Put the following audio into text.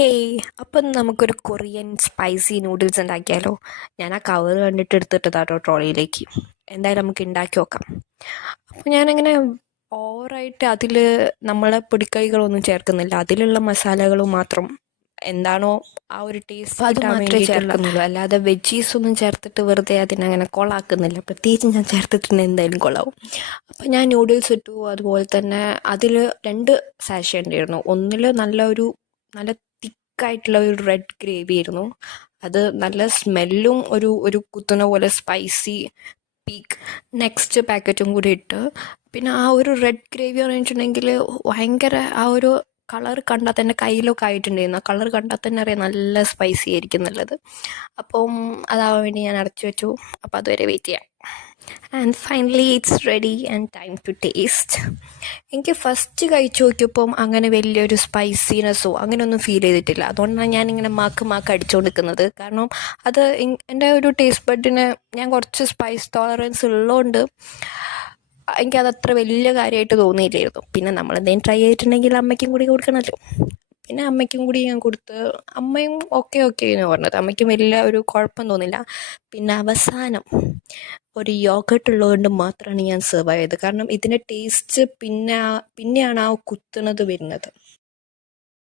Hey, അപ്പം നമുക്കൊരു Korean spicy noodles ഉണ്ടാക്കിയാലോ? ഞാൻ ആ കവർ കണ്ടിട്ട് എടുത്തിട്ടതാട്ടോ ട്രോളിയിലേക്ക്. എന്തായാലും നമുക്ക് ഉണ്ടാക്കി നോക്കാം. അപ്പോൾ ഞാനിങ്ങനെ ഓവറായിട്ട് അതിൽ നമ്മളെ പൊടിക്കൈകളൊന്നും ചേർക്കുന്നില്ല. അതിലുള്ള മസാലകൾ മാത്രം എന്താണോ ആ ഒരു ടേസ്റ്റ് അത് മാത്രമേ ചേർക്കുന്നുള്ളൂ. അല്ലാതെ വെജീസ് ഒന്നും ചേർത്തിട്ട് വെറുതെ അതിനങ്ങനെ കൊളാക്കുന്നില്ല. പ്രത്യേകിച്ച് ഞാൻ ചേർത്തിട്ടുണ്ട് എന്തായാലും കൊള്ളാവും. അപ്പോൾ ഞാൻ നൂഡിൽസ് ഇട്ടു. അതുപോലെ തന്നെ അതിൽ 2 സാഷേ ഉണ്ടായിരുന്നു. ഒന്നിൽ നല്ല തിക്കായിട്ടുള്ള ഒരു റെഡ് ഗ്രേവി ആയിരുന്നു. അത് നല്ല സ്മെല്ലും ഒരു കുത്തുന്ന പോലെ സ്പൈസി പീക്ക്. നെക്സ്റ്റ് പാക്കറ്റും കൂടി ഇട്ട് പിന്നെ ആ ഒരു റെഡ് ഗ്രേവി പറഞ്ഞിട്ടുണ്ടെങ്കിൽ ഭയങ്കര ആ ഒരു കളർ കണ്ടാൽ തന്നെ കയ്യിലൊക്കെ ആയിട്ടുണ്ടായിരുന്നു. ആ കളർ കണ്ടാൽ തന്നെ അറിയാം നല്ല സ്പൈസി ആയിരിക്കും എന്നുള്ളത്. അപ്പം അതാവാൻ വേണ്ടി ഞാൻ അടച്ചു വെച്ചു. അപ്പം അതുവരെ വെയിറ്റ് ചെയ്യാം. And finally it's ready and time to taste. എനിക്ക് ഫസ്റ്റ് കഴിച്ചു നോക്കിയപ്പം അങ്ങനെ വലിയൊരു സ്പൈസിനെസ്സോ അങ്ങനെയൊന്നും ഫീൽ ചെയ്തിട്ടില്ല. അതുകൊണ്ടാണ് ഞാനിങ്ങനെ മാക്ക് അടിച്ചുകൊണ്ടിരിക്കുന്നത്. കാരണം അത് എൻ്റെ ഒരു ടേസ്റ്റ് ബഡിന് ഞാൻ കുറച്ച് സ്പൈസ് ടോളറൻസ് ഉള്ളതുകൊണ്ട് എനിക്കതത്ര വലിയ കാര്യമായിട്ട് തോന്നിയില്ലായിരുന്നു. പിന്നെ നമ്മളെന്തെങ്കിലും ട്രൈ ചെയ്തിട്ടുണ്ടെങ്കിൽ അമ്മയ്ക്കും കൂടി കൊടുക്കണമല്ലോ. പിന്നെ അമ്മയ്ക്കും കൂടി ഞാൻ കൊടുത്ത് അമ്മയും ഓക്കെ എന്ന് പറഞ്ഞത്. അമ്മയ്ക്കും വലിയ ഒരു കുഴപ്പം തോന്നില്ല. പിന്നെ അവസാനം ഒരു യോഗട്ട് ഉള്ളതുകൊണ്ട് മാത്രമാണ് ഞാൻ സെർവ് ആയത്. കാരണം ഇതിൻ്റെ ടേസ്റ്റ് പിന്നെയാണ് ആ കുത്തുന്നത് വരുന്നത്.